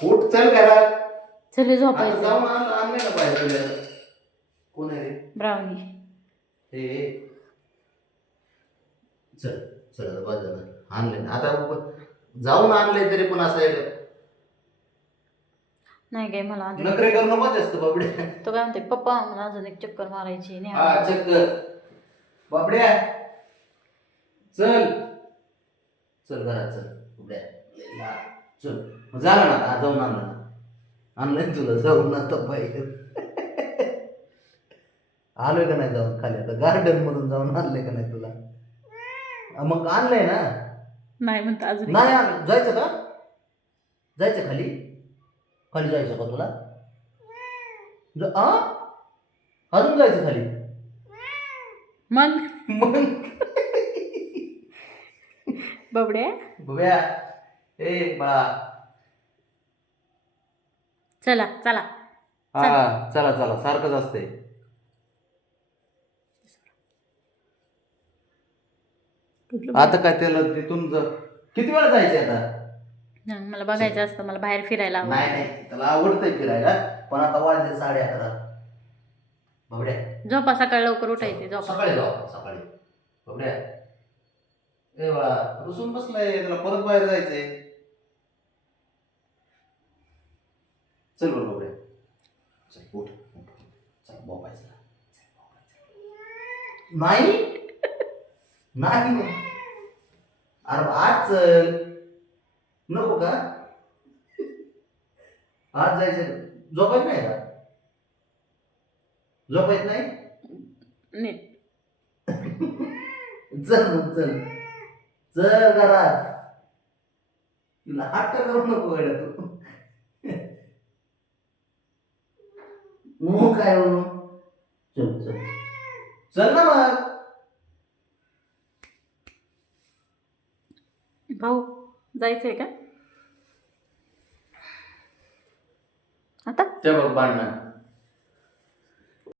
उठ चल घरात. चल आता झोपायचं. जाऊन आण आणले ना बाहेर तुला. कोण आहे रे? ब्राउनी हे हे. चल चल आता बस झालं आणले ना आता जाऊन आणले तरी पण असं आहे का? नाही काय मला अजून नखरे करू नको जास्त बाबडे तो काय म्हणते पप्पा मला अजून एक चक्कर मारायची नाही हा आवडत." चक्कर. बाबड्या. चल. चल घरात चल. बाबड्या. चल. झालं ना आता जाऊन आणलं. ना तुला जाऊन आता बाहेर आलोय का नाही जाऊन खाली? आता गार्डन मधून जाऊन आणलंय का नाही तुला? मग आणलंय ना? नाही म्हणता अजून. नाही आण- जायचं का? जायचं खाली? खाली जायचं का तुला? ज- आ? अजून जायचं खाली? मग? मग? बबड्या? बघूया ए बा चला चला. हा चला. चला सारखंच असते आता काय त्याला तिथून ज- किती वेळा जायचे आता? हं, मला बघायचं असतं मला बाहेर फिरायला आवडतं. नाही नाही. त्याला आवडतंय फिरायला पण आता वाजले साडे अकरा बघड्या झोपा सकाळी लवकर उठायचे झोपा. सकाळी जाऊ आपण, सकाळी. बघड्या ए बाळा रुसून बसलाय त्याला परत बाहेर जायचंय. चल बरं बघड्या चल उठ. चल. नाही? नाही अरे आज चल. नको का? आज जायचं. झोपायचं नाही का? झोपायचं नाही. चल मग चल. चल घरात. तुला हट्ट करू नको गड्या तू. मग काय बोलू चल चल. चल ना मग. भाऊ जायचंय का? आता? ते बघ भांडणं.